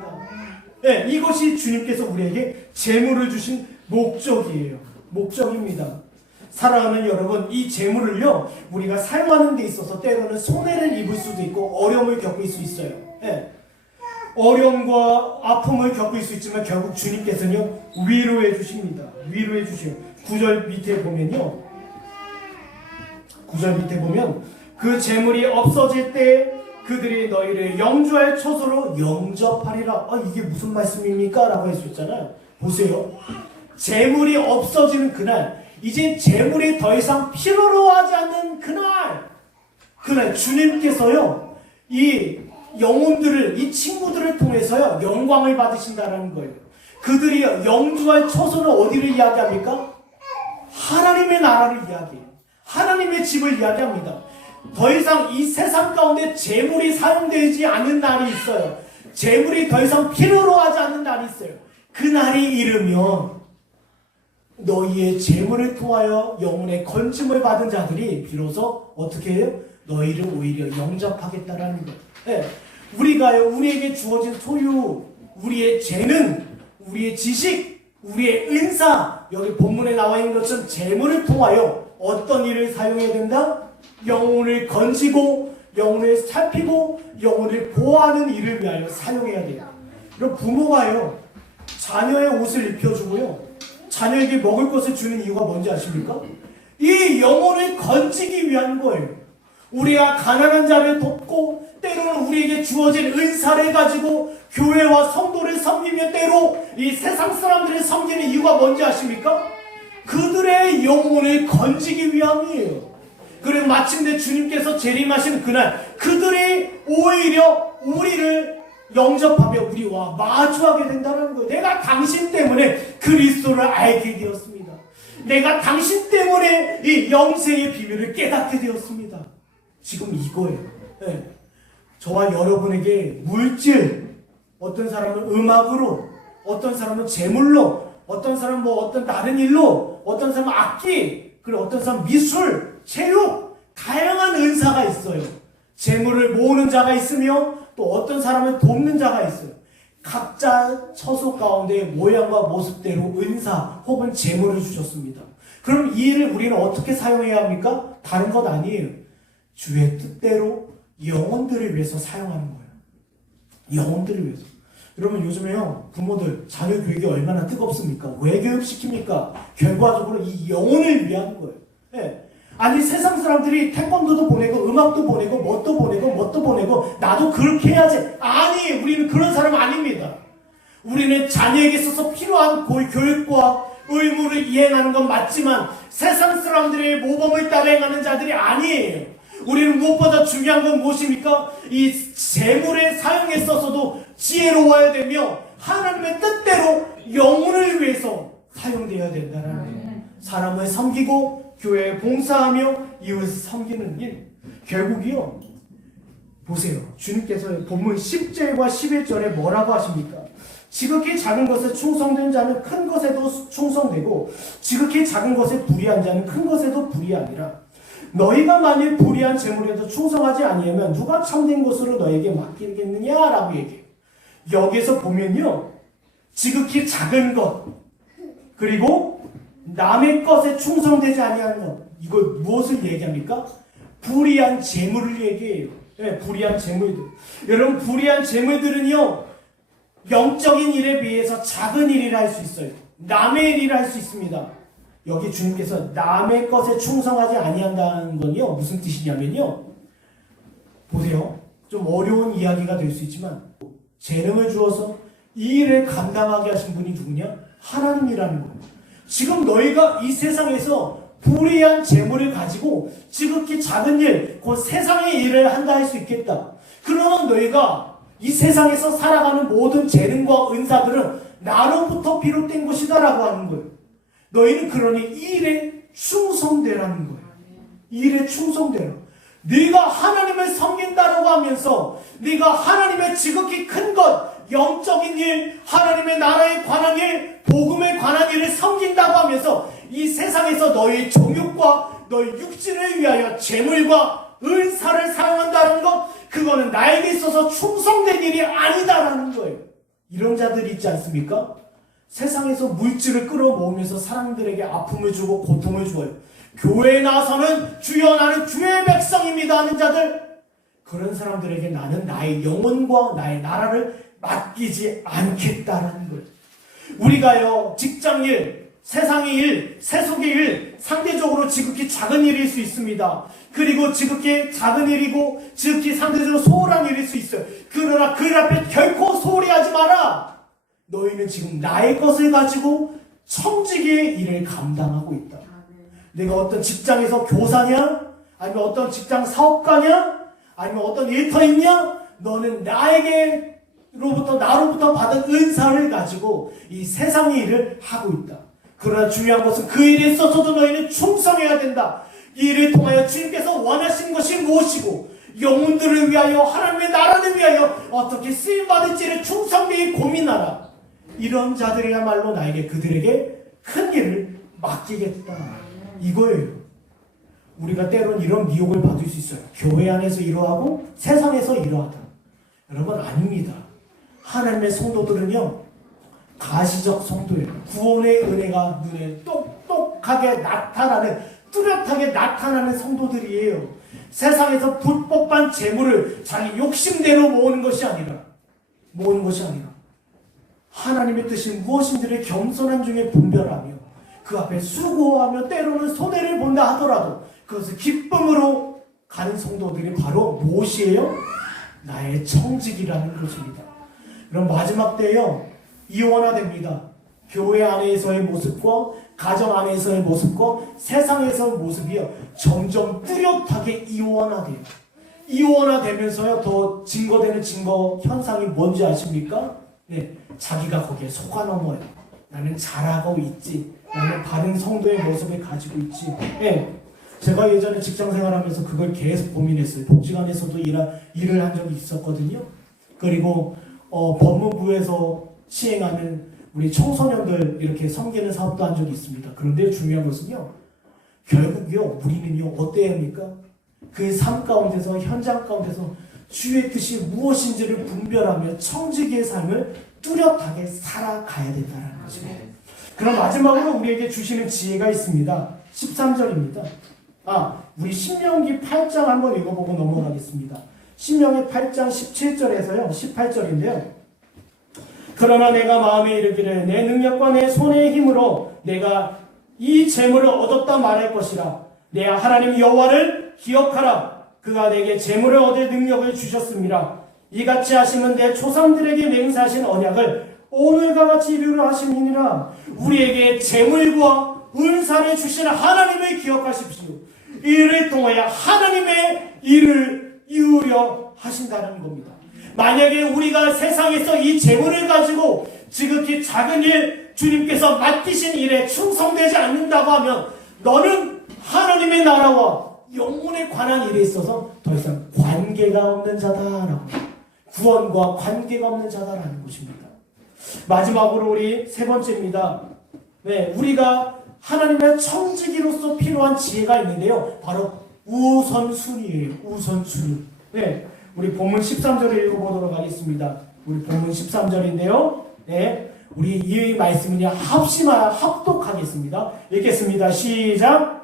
네, 이것이 주님께서 우리에게 재물을 주신 목적이에요. 목적입니다. 사랑하는 여러분, 이 재물을요, 우리가 사용하는 데 있어서 때로는 손해를 입을 수도 있고 어려움을 겪을 수 있어요. 네. 어려움과 아픔을 겪을 수 있지만 결국 주님께서는요 위로해 주십니다. 위로해 주세요. 9절 밑에 보면요, 9절 밑에 보면 그 재물이 없어질 때 그들이 너희를 영주할 처소로 영접하리라. 이게 무슨 말씀입니까? 라고 했었잖아요. 보세요. 재물이 없어지는 그날, 이제 재물이 더 이상 필요로 하지 않는 그날 주님께서요 이 영혼들을, 이 친구들을 통해서요 영광을 받으신다는 거예요. 그들이 영주할 처소는 어디를 이야기합니까? 하나님의 나라를 이야기해요. 하나님의 집을 이야기합니다. 더 이상 이 세상 가운데 재물이 사용되지 않는 날이 있어요. 재물이 더 이상 필요로 하지 않는 날이 있어요. 그 날이 이르면 너희의 재물을 통하여 영혼의 건짐을 받은 자들이 비로소 어떻게 해요? 너희를 오히려 영접하겠다라는 거예요. 네. 우리가요, 우리에게 주어진 소유, 우리의 재능, 우리의 지식, 우리의 은사, 여기 본문에 나와 있는 것처럼 재물을 통하여 어떤 일을 사용해야 된다? 영혼을 건지고, 영혼을 살피고, 영혼을 보호하는 일을 위하여 사용해야 돼요. 그럼 부모가요, 자녀의 옷을 입혀주고요, 자녀에게 먹을 것을 주는 이유가 뭔지 아십니까? 이 영혼을 건지기 위한 거예요. 우리가 가난한 자를 돕고, 때로는 우리에게 주어진 은사를 가지고 교회와 성도를 섬기며 때로 이 세상 사람들을 섬기는 이유가 뭔지 아십니까? 그들의 영혼을 건지기 위함이에요. 그리고 마침내 주님께서 재림하시는 그날 그들이 오히려 우리를 영접하며 우리와 마주하게 된다는 거예요. 내가 당신 때문에 그리스도를 알게 되었습니다. 내가 당신 때문에 이 영생의 비밀을 깨닫게 되었습니다. 지금 이거예요. 네. 저와 여러분에게 물질, 어떤 사람은 음악으로, 어떤 사람은 재물로, 어떤 사람은 어떤 다른 일로, 어떤 사람은 악기, 그리고 어떤 사람은 미술, 체육, 다양한 은사가 있어요. 재물을 모으는 자가 있으며 또 어떤 사람은 돕는 자가 있어요. 각자 처소 가운데 모양과 모습대로 은사 혹은 재물을 주셨습니다. 그럼 이 일을 우리는 어떻게 사용해야 합니까? 다른 것 아니에요. 주의 뜻대로 영혼들을 위해서 사용하는 거예요. 영혼들을 위해서. 여러분 요즘에요 부모들 자녀 교육이 얼마나 뜨겁습니까? 왜 교육시킵니까? 결과적으로 이 영혼을 위한 거예요. 네. 아니 세상 사람들이 태권도도 보내고 음악도 보내고 뭣도 보내고 나도 그렇게 해야지. 아니 우리는 그런 사람 아닙니다. 우리는 자녀에게 있어서 필요한 교육과 의무를 이행하는 건 맞지만 세상 사람들의 모범을 따라 행하는 자들이 아니에요. 우리는 무엇보다 중요한 건 무엇입니까? 이 재물의 사용에 있어서도 지혜로워야 되며 하나님의 뜻대로 영혼을 위해서 사용되어야 된다는 거예요. 사람을 섬기고 교회에 봉사하며 이웃을 섬기는 일. 결국이요. 보세요. 주님께서 본문 10절과 11절에 뭐라고 하십니까? 지극히 작은 것에 충성된 자는 큰 것에도 충성되고 지극히 작은 것에 불의한 자는 큰 것에도 불의하니라. 너희가 만일 불의한 재물에도 충성하지 아니하면 누가 참된 것으로 너에게 맡기겠느냐라고 얘기해요. 여기에서 보면요, 지극히 작은 것 그리고 남의 것에 충성되지 아니하는 것, 이거 무엇을 얘기합니까? 불의한 재물을 얘기해요. 네, 불의한 재물들. 여러분 불의한 재물들은요 영적인 일에 비해서 작은 일이라 할 수 있어요. 남의 일이라 할 수 있습니다. 여기 주님께서 남의 것에 충성하지 아니한다는 건요 무슨 뜻이냐면요, 보세요. 좀 어려운 이야기가 될 수 있지만 재능을 주어서 이 일을 감당하게 하신 분이 누구냐? 하나님이라는 거예요. 지금 너희가 이 세상에서 불의한 재물을 가지고 지극히 작은 일, 그 세상의 일을 한다 할 수 있겠다. 그러면 너희가 이 세상에서 살아가는 모든 재능과 은사들은 나로부터 비롯된 것이다 라고 하는 거예요. 너희는 그러니 이 일에 충성되라는 거예요. 이 일에 충성되라. 네가 하나님을 섬긴다라고 하면서 네가 하나님의 지극히 큰 것, 영적인 일, 하나님의 나라에 관한 일, 복음에 관한 일을 섬긴다고 하면서 이 세상에서 너의 정욕과 너의 육신을 위하여 재물과 은사를 사용한다는 것, 그거는 나에게 있어서 충성된 일이 아니다라는 거예요. 이런 자들이 있지 않습니까? 세상에서 물질을 끌어모으면서 사람들에게 아픔을 주고 고통을 주어요. 교회에 나와서는 주여 나는 주의 백성입니다 하는 자들, 그런 사람들에게 나는 나의 영혼과 나의 나라를 맡기지 않겠다라는 거예요. 우리가요, 직장일, 세상의 일, 세속의 일, 상대적으로 지극히 작은 일일 수 있습니다. 그리고 지극히 작은 일이고 지극히 상대적으로 소홀한 일일 수 있어요. 그러나 그 앞에 결코 소홀히 하지 마라. 너희는 지금 나의 것을 가지고 청지기의 일을 감당하고 있다. 내가 어떤 직장에서 교사냐? 아니면 어떤 직장 사업가냐? 아니면 어떤 일터있냐? 너는 나로부터 받은 은사를 가지고 이 세상의 일을 하고 있다. 그러나 중요한 것은 그 일에 있어서도 너희는 충성해야 된다. 이 일을 통하여 주님께서 원하시는 것이 무엇이고 영혼들을 위하여 하나님의 나라를 위하여 어떻게 쓰임받을지를 충성되이 고민하라. 이런 자들이야말로 나에게 그들에게 큰 일을 맡기겠다. 이거예요. 우리가 때론 이런 미혹을 받을 수 있어요. 교회 안에서 이러하고 세상에서 이러하다. 여러분, 아닙니다. 하나님의 성도들은요, 가시적 성도예요. 구원의 은혜가 눈에 똑똑하게 나타나는, 뚜렷하게 나타나는 성도들이에요. 세상에서 불법한 재물을 자기 욕심대로 모으는 것이 아니라 하나님의 뜻이 무엇인지를 겸손한 중에 분별하며 그 앞에 수고하며 때로는 손해를 본다 하더라도 그것을 기쁨으로 가는 성도들이 바로 무엇이에요? 나의 청직이라는 것입니다. 그럼 마지막 때요, 이원화됩니다. 교회 안에서의 모습과 가정 안에서의 모습과 세상에서의 모습이요, 점점 뚜렷하게 이원화돼요. 이원화되면서요, 더 증거되는 증거 현상이 뭔지 아십니까? 네, 자기가 거기에 속아 넘어요. 나는 잘하고 있지. 나는 바른 성도의 모습을 가지고 있지. 네, 제가 예전에 직장생활하면서 그걸 계속 고민했어요. 복지관에서도 일을 한 적이 있었거든요. 그리고 법무부에서 시행하는 우리 청소년들 이렇게 섬기는 사업도 한 적이 있습니다. 그런데 중요한 것은요, 결국요, 우리는요, 어때야 합니까? 그 삶 가운데서, 현장 가운데서 주의 뜻이 무엇인지를 분별하며 청지기의 삶을 뚜렷하게 살아가야 된다는 것입니다. 그럼 마지막으로 우리에게 주시는 지혜가 있습니다. 13절입니다. 우리 신명기 8장 한번 읽어보고 넘어가겠습니다. 신명기 8장 17절에서요, 18절인데요. 그러나 내가 마음에 이르기를 내 능력과 내 손의 힘으로 내가 이 재물을 얻었다 말할 것이라. 내 하나님 여호와를 기억하라. 그가 내게 재물을 얻을 능력을 주셨습니다. 이같이 하시면 내 조상들에게 맹세하신 언약을 오늘과 같이 이루려 하심이니라. 우리에게 재물과 은사를 주시는 하나님을 기억하십시오. 이를 통하여 하나님의 일을 이루려 하신다는 겁니다. 만약에 우리가 세상에서 이 재물을 가지고 지극히 작은 일, 주님께서 맡기신 일에 충성되지 않는다고 하면 너는 하나님의 나라와 영혼에 관한 일에 있어서 더 이상 관계가 없는 자다라고, 구원과 관계가 없는 자다라는 것입니다. 마지막으로 우리 세 번째입니다. 네, 우리가 하나님의 청지기로서 필요한 지혜가 있는데요, 바로 우선순위예요. 우선순위. 네, 우리 본문 13절을 읽어보도록 하겠습니다. 우리 본문 13절인데요. 네, 우리 이 말씀은요, 합독하겠습니다. 읽겠습니다. 시작.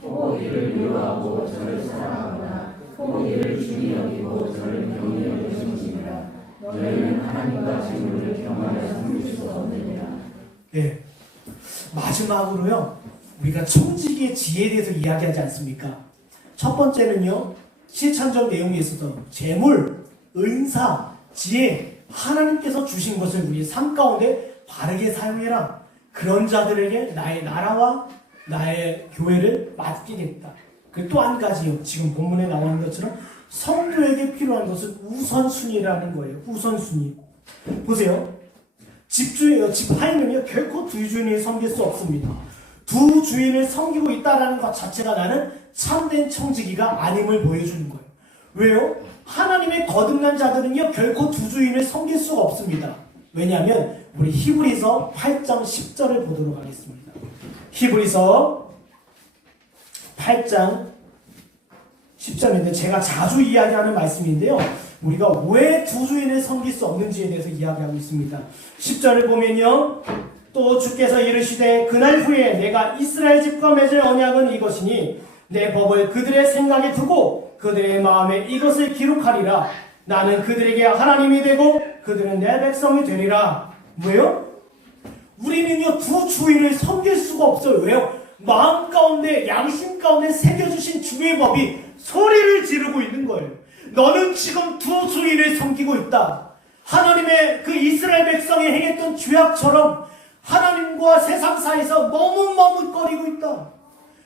포기를 미워하고 저를 사랑하거나 포기를 중히 여기고 저를 경히 여기시니라. 너희는 하나님과 재물을 경하여 섬길 수 없느니라. 네, 마지막으로요, 우리가 청지기의 지혜에 대해서 이야기하지 않습니까? 첫 번째는요, 실천적 내용에 있어서 재물, 은사, 지혜, 하나님께서 주신 것을 우리의 삶 가운데 바르게 사용해라. 그런 자들에게 나의 나라와 나의 교회를 맡기겠다. 그리고 또 한 가지요, 지금 본문에 나오는 것처럼 성도에게 필요한 것은 우선순위라는 거예요. 우선순위. 보세요. 집 하인은요, 결코 두 주인을 섬길 수 없습니다. 두 주인을 섬기고 있다는 것 자체가 나는 참된 청지기가 아님을 보여주는 거예요. 왜요? 하나님의 거듭난 자들은요, 결코 두 주인을 섬길 수가 없습니다. 왜냐하면 우리 히브리서 8장 10절을 보도록 하겠습니다. 히브리서 8장 10절인데 제가 자주 이야기하는 말씀인데요, 우리가 왜 두 주인을 섬길 수 없는지에 대해서 이야기하고 있습니다. 10절을 보면요, 또 주께서 이르시되 그날 후에 내가 이스라엘 집과 맺을 언약은 이것이니 내 법을 그들의 생각에 두고 그들의 마음에 이것을 기록하리라. 나는 그들에게 하나님이 되고 그들은 내 백성이 되리라. 왜요? 우리는요 두 주인을 섬길 수가 없어요. 왜요? 마음 가운데 양심 가운데 새겨주신 주의 법이 소리를 지르고 있는 거예요. 너는 지금 두 주인을 섬기고 있다. 하나님의 그 이스라엘 백성이 행했던 죄악처럼 하나님과 세상 사이에서 머뭇머뭇거리고 있다.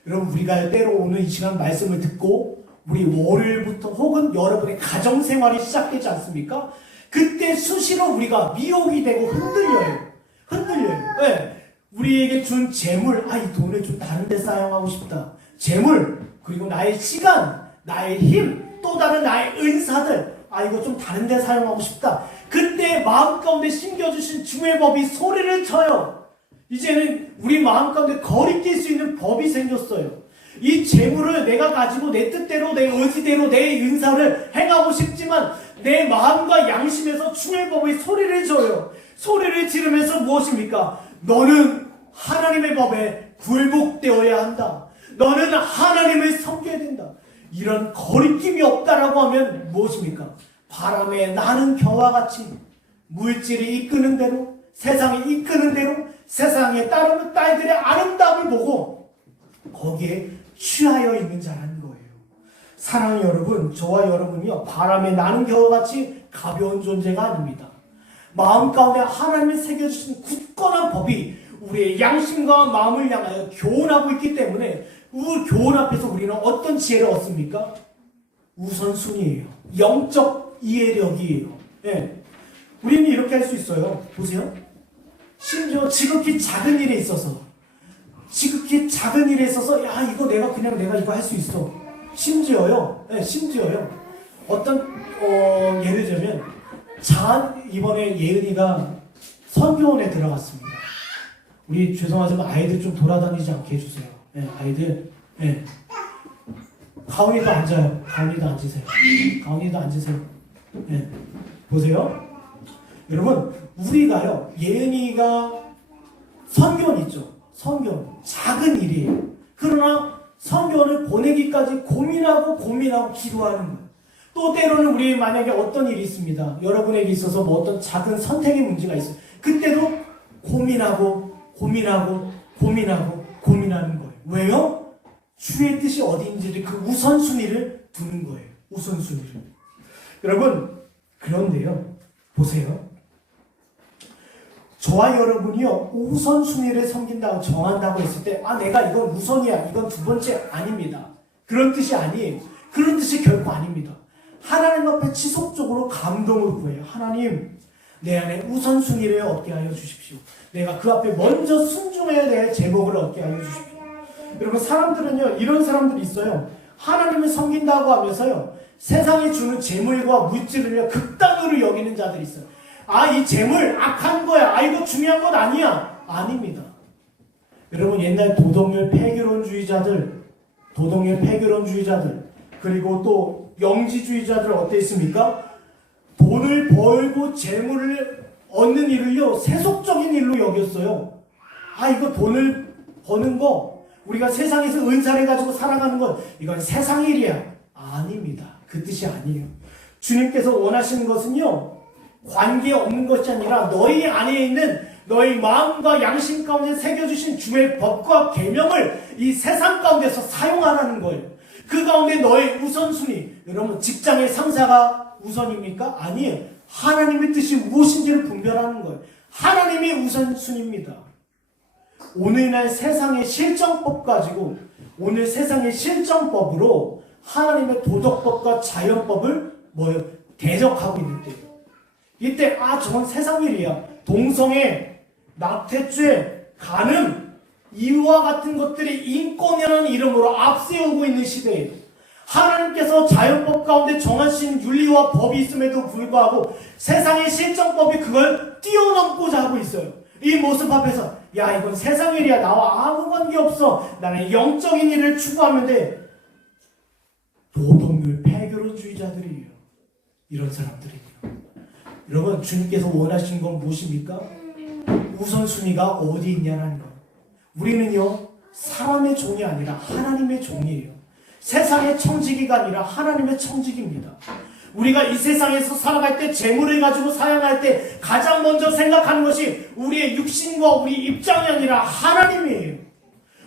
여러분, 우리가 때로 오늘 이 시간 말씀을 듣고 우리 월요일부터 혹은 여러분의 가정생활이 시작되지 않습니까? 그때 수시로 우리가 미혹이 되고 흔들려요. 네. 우리에게 준 재물, 이 돈을 좀 다른 데 사용하고 싶다. 재물, 그리고 나의 시간, 나의 힘, 또 다른 나의 은사들, 이거 좀 다른 데 사용하고 싶다. 그때 마음 가운데 심겨주신 주의 법이 소리를 쳐요. 이제는 우리 마음 가운데 거리낄 수 있는 법이 생겼어요. 이 재물을 내가 가지고 내 뜻대로, 내 의지대로, 내 은사를 행하고 싶지만 내 마음과 양심에서 주의 법의 소리를 줘요. 소리를 지르면서 무엇입니까? 너는 하나님의 법에 굴복되어야 한다. 너는 하나님을 섬겨야 된다. 이런 거리낌이 없다라고 하면 무엇입니까? 바람에 나는 겨와 같이 물질이 이끄는 대로, 세상이 이끄는 대로, 세상에 따르는 딸들의 아름다움을 보고 거기에 취하여 있는 자라는 거예요. 사랑하는 여러분, 저와 여러분이요 바람에 나는 겨와 같이 가벼운 존재가 아닙니다. 마음 가운데 하나님이 새겨주신 굳건한 법이 우리의 양심과 마음을 향하여 교훈하고 있기 때문에 그 교훈 앞에서 우리는 어떤 지혜를 얻습니까? 우선순위예요. 영적 이해력이에요. 네. 우리는 이렇게 할 수 있어요. 보세요. 심지어 지극히 작은 일에 있어서 내가 이거 할 수 있어. 심지어요. 어떤 예를 들면 이번에 예은이가 선교원에 들어갔습니다. 우리 죄송하지만 아이들 좀 돌아다니지 않게 해주세요. 아이들. 가온이도 앉아요. 가온이도 앉으세요. 보세요. 여러분, 우리가요, 예은이가 선교원 있죠. 선교원. 작은 일이에요. 그러나 선교원을 보내기까지 고민하고 기도하는 거예요. 또 때로는 우리 만약에 어떤 일이 있습니다. 여러분에게 있어서 어떤 작은 선택의 문제가 있어요. 그때도 고민하는 거예요. 왜요? 주의 뜻이 어디인지를 그 우선순위를 두는 거예요. 우선순위를. 여러분, 그런데요. 보세요. 저와 여러분이요. 우선순위를 섬긴다고 정한다고 했을 때 내가 이건 우선이야. 이건 두 번째 아닙니다. 그런 뜻이 아니에요. 그런 뜻이 결코 아닙니다. 하나님 앞에 지속적으로 감동을 구해요. 하나님, 내 안에 우선순위를 얻게 하여 주십시오. 내가 그 앞에 먼저 순종해야 될 제목을 얻게 하여 주십시오. 여러분, 사람들은요, 이런 사람들이 있어요. 하나님을 섬긴다고 하면서요, 세상이 주는 재물과 물질을 극단으로 여기는 자들이 있어요. 이 재물 악한 거야. 이거 중요한 건 아니야. 아닙니다. 여러분, 옛날 도덕률 폐교론주의자들, 그리고 또 영지주의자들 어때 있습니까? 돈을 벌고 재물을 얻는 일을요, 세속적인 일로 여겼어요. 이거 돈을 버는 거, 우리가 세상에서 은사를 가지고 살아가는 건 이건 세상 일이야. 아닙니다. 그 뜻이 아니에요. 주님께서 원하시는 것은요, 관계없는 것이 아니라 너희 안에 있는 너희 마음과 양심 가운데 새겨주신 주의 법과 계명을 이 세상 가운데서 사용하라는 거예요. 그 가운데 너의 우선순위, 여러분 직장의 상사가 우선입니까? 아니에요. 하나님의 뜻이 무엇인지를 분별하는 거예요. 하나님이 우선순위입니다. 오늘날 세상의 실정법 가지고 오늘 세상의 실정법으로 하나님의 도덕법과 자연법을 대적하고 있는 때예요. 이때 저건 세상 일이야. 동성애, 낙태죄, 간음, 이와 같은 것들이 인권이라는 이름으로 앞세우고 있는 시대예요. 하나님께서 자연법 가운데 정하신 윤리와 법이 있음에도 불구하고 세상의 실정법이 그걸 뛰어넘고자 하고 있어요. 이 모습 앞에서 이건 세상 일이야. 나와 아무 관계없어. 나는 영적인 일을 추구하면 돼. 도덕률 폐교론주의자들이에요. 이런 사람들이에요. 여러분, 주님께서 원하신 건 무엇입니까? 우선순위가 어디 있냐는 거. 우리는요, 사람의 종이 아니라 하나님의 종이에요. 세상의 청지기가 아니라 하나님의 청지기입니다. 우리가 이 세상에서 살아갈 때 재물을 가지고 사용할 때 가장 먼저 생각하는 것이 우리의 육신과 우리 입장이 아니라 하나님이에요.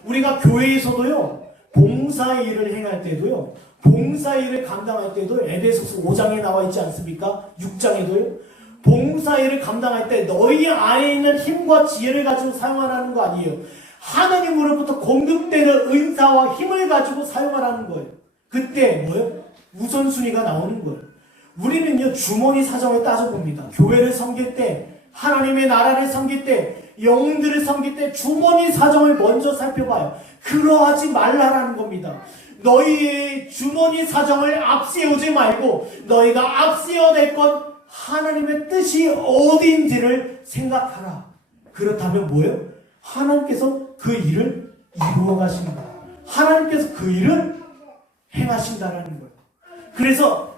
우리가 교회에서도요, 봉사일을 행할 때도요, 봉사일을 감당할 때도 에베소서 5장에 나와 있지 않습니까? 6장에도요. 봉사일을 감당할 때 너희 안에 있는 힘과 지혜를 가지고 사용하라는 거 아니에요. 하나님으로부터 공급되는 은사와 힘을 가지고 사용하라는 거예요. 그때 뭐예요? 우선순위가 나오는 거예요. 우리는요, 주머니 사정을 따져봅니다. 교회를 섬길 때, 하나님의 나라를 섬길 때, 영웅들을 섬길 때 주머니 사정을 먼저 살펴봐요. 그러하지 말라라는 겁니다. 너희의 주머니 사정을 앞세우지 말고 너희가 앞세워낼 건 하나님의 뜻이 어디인지를 생각하라. 그렇다면 뭐예요? 하나님께서 그 일을 이루어 가신다. 하나님께서 그 일을 행하신다라는 거예요. 그래서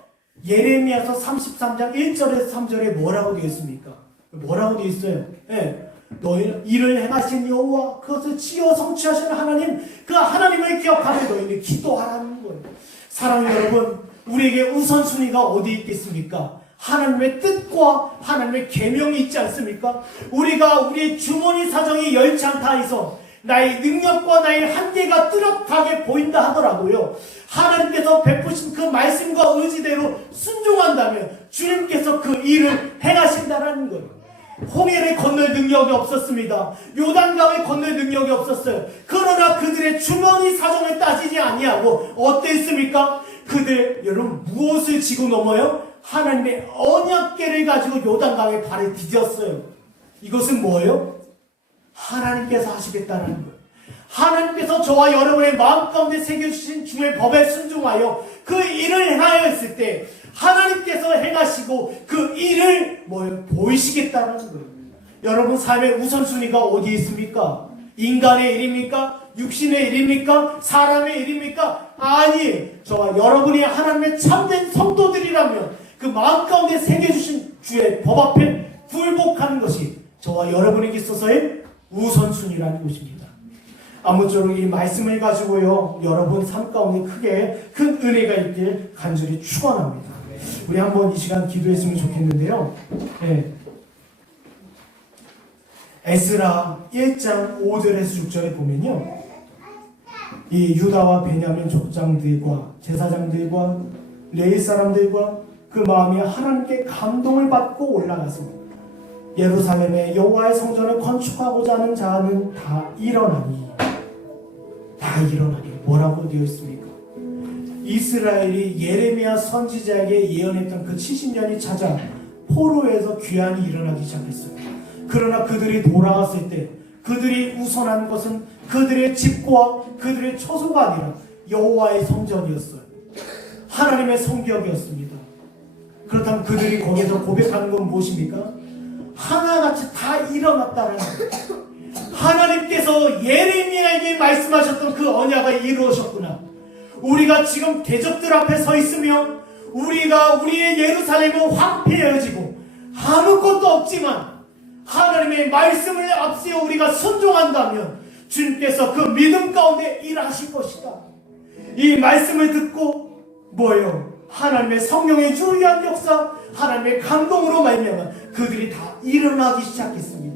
예레미야서 33장 1절에서 3절에 뭐라고 되어 있습니까? 뭐라고 되어 있어요? 네. 너희는 일을 행하신 여호와 그것을 지어 성취하시는 하나님, 그 하나님을 기억하며 너희는 기도하라는 거예요. 사랑하는 여러분, 우리에게 우선순위가 어디 있겠습니까? 하나님의 뜻과 하나님의 계명이 있지 않습니까? 우리가 우리의 주머니 사정이 열지 않다 해서 나의 능력과 나의 한계가 뚜렷하게 보인다 하더라고요. 하나님께서 베푸신 그 말씀과 의지대로 순종한다면 주님께서 그 일을 행하신다라는 거예요. 홍해를 건널 능력이 없었습니다. 요단강을 건널 능력이 없었어요. 그러나 그들의 주머니 사정을 따지지 아니하고 어땠습니까? 그들 여러분 무엇을 지고 넘어요? 하나님의 언약궤를 가지고 요단강에 발을 디뎠어요. 이것은 뭐예요? 하나님께서 하시겠다는 거예요. 하나님께서 저와 여러분의 마음 가운데 새겨주신 주의 법에 순종하여 그 일을 행하였을 때 하나님께서 행하시고 그 일을 보이시겠다는 거예요. 여러분 삶의 우선순위가 어디에 있습니까? 인간의 일입니까? 육신의 일입니까? 사람의 일입니까? 아니, 저와 여러분이 하나님의 참된 성도들이라면 그 마음 가운데 새겨주신 주의 법 앞에 굴복하는 것이 저와 여러분에게 있어서의 우선순위라는 것입니다. 아무쪼록 이 말씀을 가지고요, 여러분 삶 가운데 크게 큰 은혜가 있길 간절히 축원합니다. 우리 한번 이 시간 기도했으면 좋겠는데요. 네. 에스라 1장 5절에서 6절에 보면요, 이 유다와 베냐민 족장들과 제사장들과 레위 사람들과 그 마음이 하나님께 감동을 받고 올라가서 예루살렘의 여호와의 성전을 건축하고자 하는 자는 다 일어나니 뭐라고 되어 있습니까? 이스라엘이 예레미야 선지자에게 예언했던 그 70년이 찾아 포로에서 귀환이 일어나기 시작했어요. 그러나 그들이 돌아왔을 때 그들이 우선한 것은 그들의 집과 그들의 처소가 아니라 여호와의 성전이었어요. 하나님의 성벽이었습니다. 그렇다면 그들이 거기서 고백하는 건 무엇입니까? 하나같이 다 일어났다는 거예요. 하나님께서 예레미야에게 말씀하셨던 그 언약을 이루어졌구나. 우리가 지금 대적들 앞에 서 있으며 우리의 예루살렘은 황폐해지고 아무것도 없지만 하나님의 말씀을 앞세워 우리가 순종한다면 주님께서 그 믿음 가운데 일하실 것이다. 이 말씀을 듣고 하나님의 성령의 유일한 역사, 하나님의 감동으로 말미암아 그들이 다 일어나기 시작했습니다.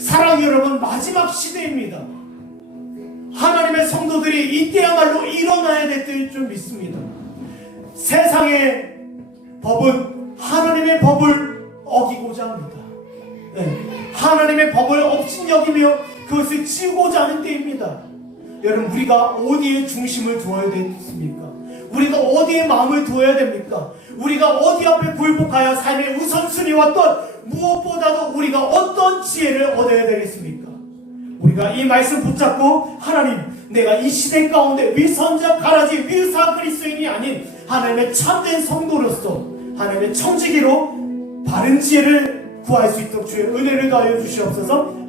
사랑하는 여러분, 마지막 시대입니다. 하나님의 성도들이 이때야말로 일어나야 될 줄 믿습니다. 세상의 법은 하나님의 법을 어기고자 합니다. 네. 하나님의 법을 업신여기며 그것을 지우고자 하는 때입니다. 여러분, 우리가 어디에 중심을 두어야 되겠습니까? 우리가 어디에 마음을 두어야 됩니까? 우리가 어디 앞에 굴복하여 삶의 우선순위와 또 무엇보다도 우리가 어떤 지혜를 얻어야 되겠습니까? 우리가 이 말씀 붙잡고 하나님, 내가 이 시대 가운데 위선자 가라지 위사 그리스도인이 아닌 하나님의 참된 성도로서 하나님의 청지기로 바른 지혜를 구할 수 있도록 주의 은혜를 더하여 주시옵소서.